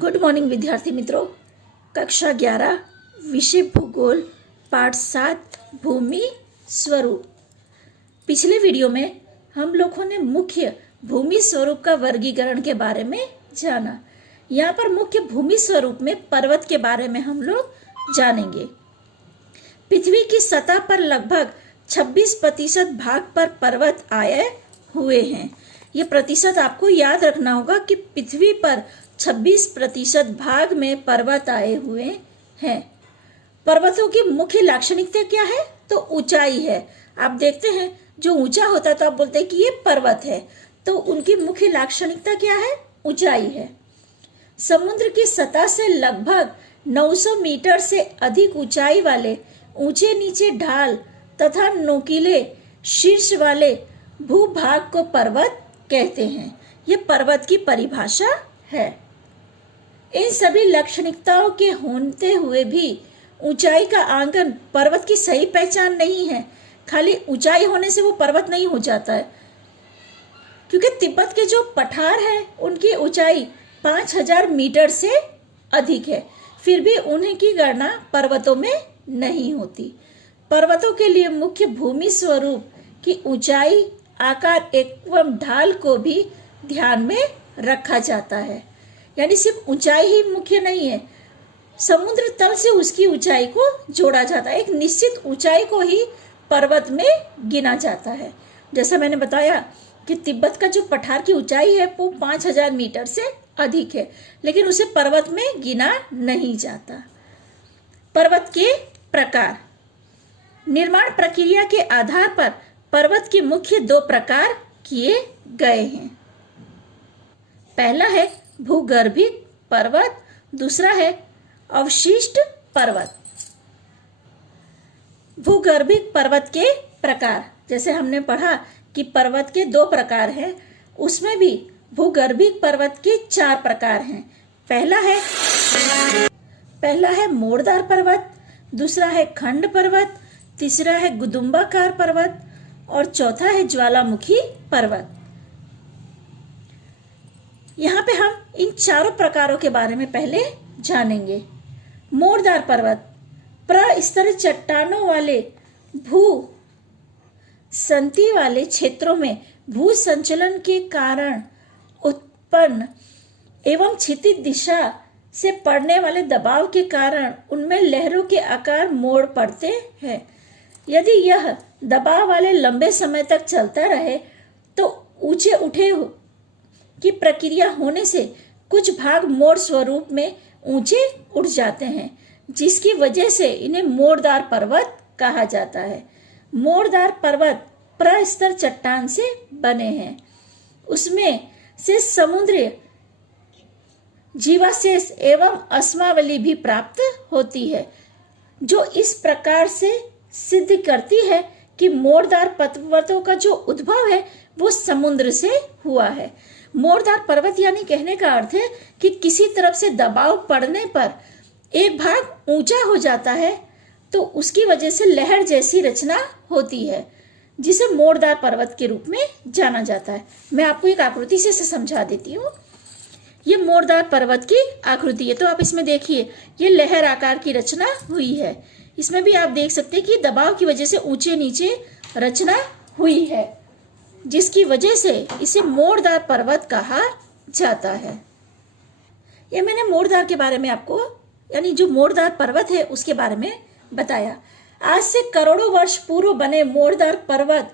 Good morning विद्यार्थी मित्रों। कक्षा 11 विषय भूगोल पाठ 7 भूमि स्वरूप। पिछले वीडियो में हम लोगों ने मुख्य भूमि स्वरूप का वर्गीकरण के बारे में जाना। यहाँ पर मुख्य भूमि स्वरूप में पर्वत के बारे में हम लोग जानेंगे। पृथ्वी की सतह पर लगभग 26% भाग पर पर्वत आए हुए हैं। ये प्रतिशत आपको याद रखना होगा कि पृथ्वी पर 26% भाग में पर्वत आए हुए हैं। पर्वतों की मुख्य लाक्षणिकता क्या है? तो ऊंचाई है। आप देखते हैं जो ऊंचा होता है तो आप बोलते हैं कि ये पर्वत है, तो उनकी मुख्य लाक्षणिकता क्या है? ऊंचाई है। समुद्र की सतह से लगभग 900 मीटर से अधिक ऊंचाई वाले ऊंचे नीचे ढाल तथा नोकीले शीर्ष वाले भूभाग को पर्वत कहते हैं। यह पर्वत की परिभाषा है। इन सभी लाक्षणिकताओं के होते हुए भी ऊंचाई का आंकन पर्वत की सही पहचान नहीं है। खाली ऊंचाई होने से वो पर्वत नहीं हो जाता है, क्योंकि तिब्बत के जो पठार हैं उनकी ऊंचाई 5000 मीटर से अधिक है, फिर भी उन्हीं की गणना पर्वतों में नहीं होती। पर्वतों के लिए मुख्य भूमि स्वरूप की ऊंचाई, आकार एवं ढाल को भी ध्यान में रखा जाता है। यानी सिर्फ ऊंचाई ही मुख्य नहीं है, समुद्र तल से उसकी ऊंचाई को जोड़ा जाता है। एक निश्चित ऊंचाई को ही पर्वत में गिना जाता है। जैसा मैंने बताया कि तिब्बत का जो पठार की ऊंचाई है वो 5000 मीटर से अधिक है, लेकिन उसे पर्वत में गिना नहीं जाता। पर्वत के प्रकार। निर्माण प्रक्रिया के आधार पर पर्वत के मुख्य 2 प्रकार किए गए हैं। पहला है भूगर्भिक पर्वत, दूसरा है अवशिष्ट पर्वत। भूगर्भिक पर्वत के प्रकार, जैसे हमने पढ़ा कि पर्वत के 2 प्रकार हैं, उसमें भी भूगर्भिक पर्वत के 4 प्रकार हैं। पहला है मोड़दार पर्वत, दूसरा है खंड पर्वत, तीसरा है गुदुम्बाकार पर्वत और चौथा है ज्वालामुखी पर्वत। यहाँ पे हम इन चारों प्रकारों के बारे में पहले जानेंगे। मोड़दार पर्वत प्रस्तर चट्टानों वाले भू संति वाले क्षेत्रों में भू संचलन के कारण उत्पन्न एवं क्षितिज दिशा से पड़ने वाले दबाव के कारण उनमें लहरों के आकार मोड़ पड़ते हैं। यदि यह दबाव वाले लंबे समय तक चलता रहे तो ऊंचे उठे की प्रक्रिया होने से कुछ भाग मोड़ स्वरूप में ऊंचे उठ जाते हैं, जिसकी वजह से इन्हें मोड़दार पर्वत कहा जाता है। मोड़दार पर्वत प्रस्तर चट्टान से बने हैं। उसमें से समुद्री जीवावशेष एवं अस्मावली भी प्राप्त होती है, जो इस प्रकार से सिद्ध करती है कि मोड़दार पर्वतों का जो उद्भव है वो समुद्र से हुआ है। मोड़दार पर्वत यानी कहने का अर्थ है कि किसी तरफ से दबाव पड़ने पर एक भाग ऊंचा हो जाता है तो उसकी वजह से लहर जैसी रचना होती है, जिसे मोड़दार पर्वत के रूप में जाना जाता है। मैं आपको एक आकृति से समझा देती हूँ। ये मोड़दार पर्वत की आकृति है, तो आप इसमें देखिए ये लहर आकार की रचना हुई है। इसमें भी आप देख सकते हैं कि दबाव की वजह से ऊंचे नीचे रचना हुई है, जिसकी वजह से इसे मोड़दार पर्वत कहा जाता है। ये मैंने मोड़दार के बारे में आपको, यानी जो मोड़दार पर्वत है उसके बारे में बताया। आज से करोड़ों वर्ष पूर्व बने मोड़दार पर्वत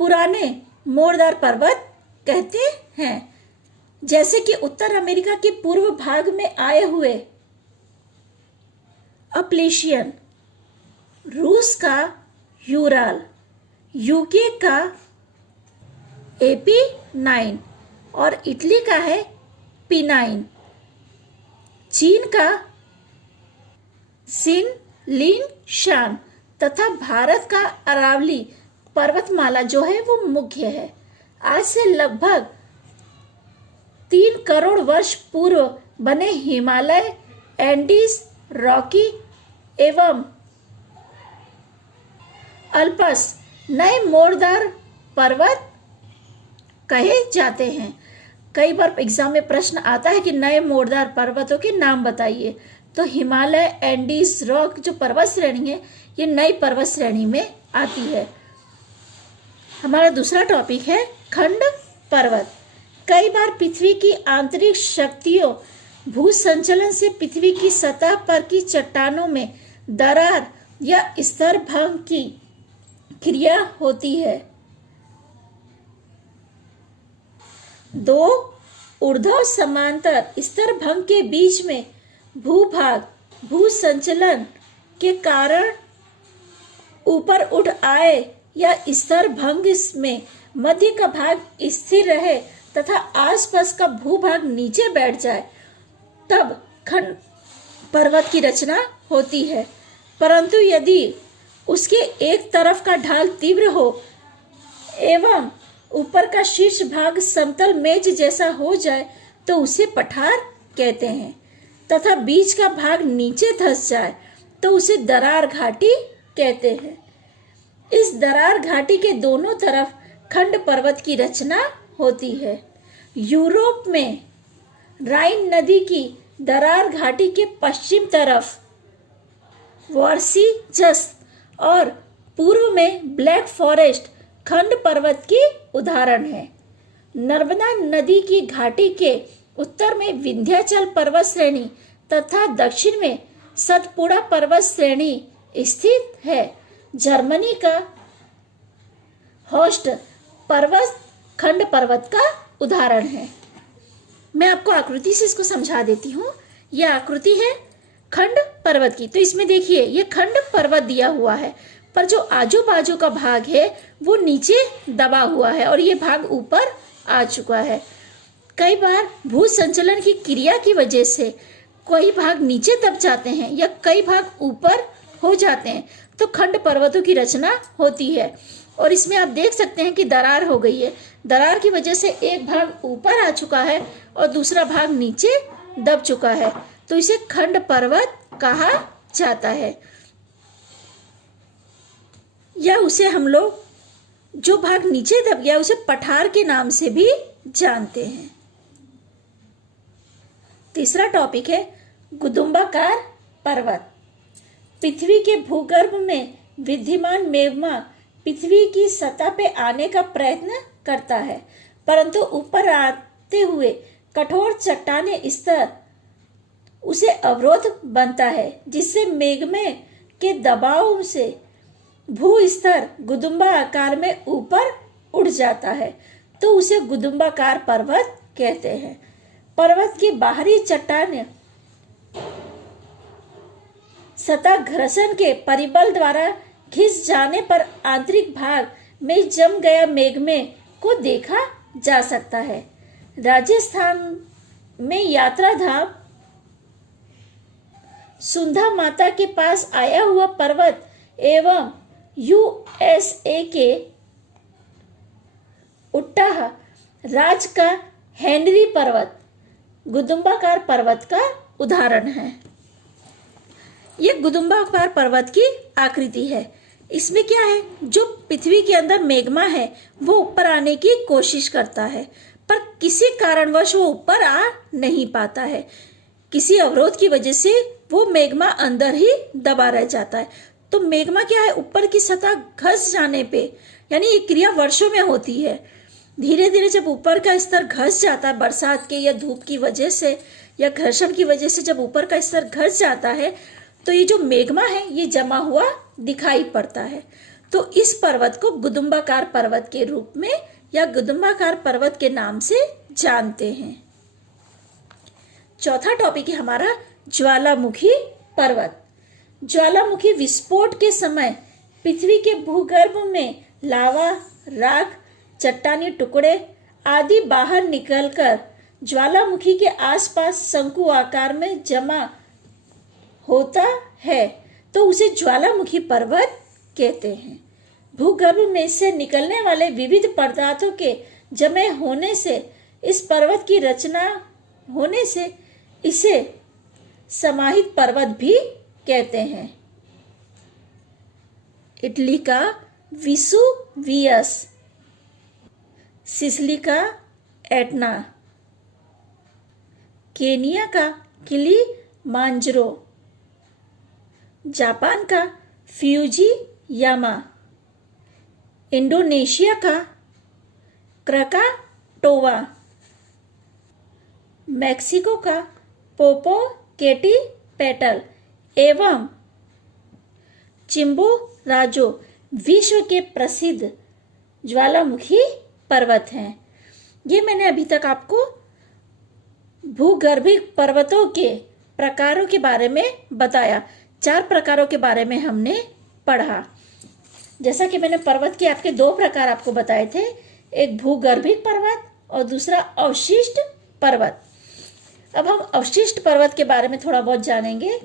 पुराने मोड़दार पर्वत कहते हैं। जैसे कि उत्तर अमेरिका के पूर्व भाग में आए हुए अपलेशियन, रूस का यूराल, यूके का AP9 और इटली का है P9, चीन का सिनलिनशान तथा भारत का अरावली पर्वतमाला जो है वो मुख्य है। आज से लगभग 3 करोड़ वर्ष पूर्व बने हिमालय, एंडीज, रॉकी एवं अल्पस नए मोड़दार पर्वत कहे जाते हैं। कई बार एग्जाम में प्रश्न आता है कि नए मोड़दार पर्वतों के नाम बताइए, तो हिमालय, एंडीज, रॉक जो पर्वत श्रेणी है ये नई पर्वत श्रेणी में आती है। हमारा दूसरा टॉपिक है खंड पर्वत। कई बार पृथ्वी की आंतरिक शक्तियों भू संचलन से पृथ्वी की सतह पर की चट्टानों में दरार या स्तर भंग की क्रिया होती है। दो ऊर्ध्व समांतर स्तर भंग के बीच में भूभाग भू संचलन के कारण ऊपर उठ आए या स्तर भंग में मध्य का भाग स्थिर रहे तथा आसपास का भूभाग नीचे बैठ जाए, तब खंड पर्वत की रचना होती है। परंतु यदि उसके एक तरफ का ढाल तीव्र हो एवं ऊपर का शीर्ष भाग समतल मेज जैसा हो जाए तो उसे पठार कहते हैं, तथा बीच का भाग नीचे धंस जाए तो उसे दरार घाटी कहते हैं। इस दरार घाटी के दोनों तरफ खंड पर्वत की रचना होती है। यूरोप में राइन नदी की दरार घाटी के पश्चिम तरफ वर्सिचस और पूर्व में ब्लैक फॉरेस्ट खंड पर्वत की उदाहरण है। नर्मदा नदी की घाटी के उत्तर में विंध्याचल पर्वत श्रेणी तथा दक्षिण में सतपुड़ा पर्वत श्रेणी स्थित है। जर्मनी का होस्ट पर्वत खंड पर्वत का उदाहरण है। मैं आपको आकृति से इसको समझा देती हूँ। यह आकृति है खंड पर्वत की। तो इसमें देखिए ये खंड पर्वत दिया हुआ है, पर जो आजू बाजू का भाग है वो नीचे दबा हुआ है और ये भाग ऊपर आ चुका है। कई बार भू संचलन की क्रिया की वजह से कई भाग नीचे दब जाते हैं या कई भाग ऊपर हो जाते हैं, तो खंड पर्वतों की रचना होती है। और इसमें आप देख सकते हैं कि दरार हो गई है। दरार की वजह से एक भाग ऊपर आ चुका है और दूसरा भाग नीचे दब चुका है, तो इसे खंड पर्वत कहा जाता है। या उसे हम लोग जो भाग नीचे दब गया उसे पठार के नाम से भी जानते हैं। तीसरा टॉपिक है गुदुम्बाकार पर्वत। पृथ्वी के भूगर्भ में विद्यमान मैग्मा पृथ्वी की सतह पे आने का प्रयत्न करता है, परंतु ऊपर आते हुए कठोर चट्टाने स्तर उसे अवरोध बनता है, जिससे मैग्मा के दबाव से भू स्तर गुदुम्बा आकार में ऊपर उड़ जाता है, तो उसे गुदुम्बाकार पर्वत कहते हैं। पर्वत की बाहरी चट्टान सतह घर्षण के परिबल द्वारा घिस जाने पर आंतरिक भाग में जम गया मैग्मा को देखा जा सकता है। राजस्थान में यात्रा धाम सुंधा माता के पास आया हुआ पर्वत एवं यूएसए के उटाह राज्य का हेनरी पर्वत गुदुम्बाकार पर्वत का उदाहरण है। यह गुदुम्बाकार पर्वत की आकृति है। इसमें क्या है, जो पृथ्वी के अंदर मैग्मा है वो ऊपर आने की कोशिश करता है, पर किसी कारणवश वो ऊपर आ नहीं पाता है। किसी अवरोध की वजह से वो मैग्मा अंदर ही दबा रह जाता है। तो मैग्मा क्या है, ऊपर की सतह घस जाने पे, यानी ये क्रिया वर्षों में होती है। धीरे धीरे जब ऊपर का स्तर घस जाता है बरसात के या धूप की वजह से या घर्षण की वजह से, जब ऊपर का स्तर घस जाता है तो ये जो मैग्मा है ये जमा हुआ दिखाई पड़ता है। तो इस पर्वत को गुदुम्बाकार पर्वत के रूप में या गुदुम्बाकार पर्वत के नाम से जानते हैं। चौथा टॉपिक है हमारा ज्वालामुखी पर्वत। ज्वालामुखी विस्फोट के समय पृथ्वी के भूगर्भ में लावा, राख, चट्टानी टुकड़े आदि बाहर निकलकर ज्वालामुखी के आसपास शंकु आकार में जमा होता है, तो उसे ज्वालामुखी पर्वत कहते हैं। भूगर्भ में से निकलने वाले विविध पदार्थों के जमे होने से इस पर्वत की रचना होने से इसे समाहित पर्वत भी कहते हैं। इटली का विसुवियस, सिसिली का एटना, केनिया का किलिमांजरो, जापान का फ्यूजी यामा, इंडोनेशिया का क्राकाटोवा, मैक्सिको का पोपोकेटीपेटल एवं चिम्बोराजो विश्व के प्रसिद्ध ज्वालामुखी पर्वत हैं। ये मैंने अभी तक आपको भूगर्भिक पर्वतों के प्रकारों के बारे में बताया। 4 प्रकारों के बारे में हमने पढ़ा। जैसा कि मैंने पर्वत के आपके 2 प्रकार आपको बताए थे, एक भूगर्भिक पर्वत और दूसरा अवशिष्ट पर्वत। अब हम अवशिष्ट पर्वत के बारे में थोड़ा बहुत जानेंगे।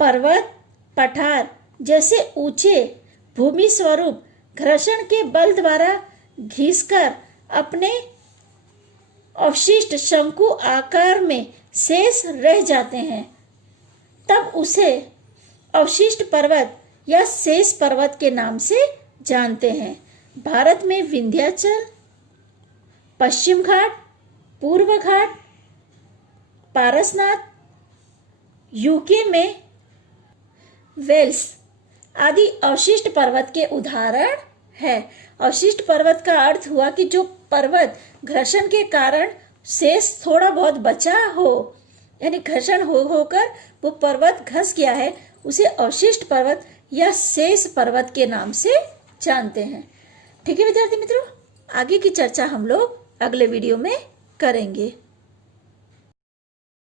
पर्वत पठार जैसे ऊंचे भूमि स्वरूप घर्षण के बल द्वारा घिसकर अपने अवशिष्ट शंकु आकार में शेष रह जाते हैं, तब उसे अवशिष्ट पर्वत या शेष पर्वत के नाम से जानते हैं। भारत में विंध्याचल, पश्चिम घाट, पूर्व घाट, पारसनाथ, यूके में वेल्स आदि अवशिष्ट पर्वत के उदाहरण है। अवशिष्ट पर्वत का अर्थ हुआ कि जो पर्वत घर्षण के कारण शेष थोड़ा बहुत बचा हो, यानी घर्षण होकर वो पर्वत घस गया है, उसे अवशिष्ट पर्वत या शेष पर्वत के नाम से जानते हैं। ठीक है विद्यार्थी मित्रों, आगे की चर्चा हम लोग अगले वीडियो में करेंगे।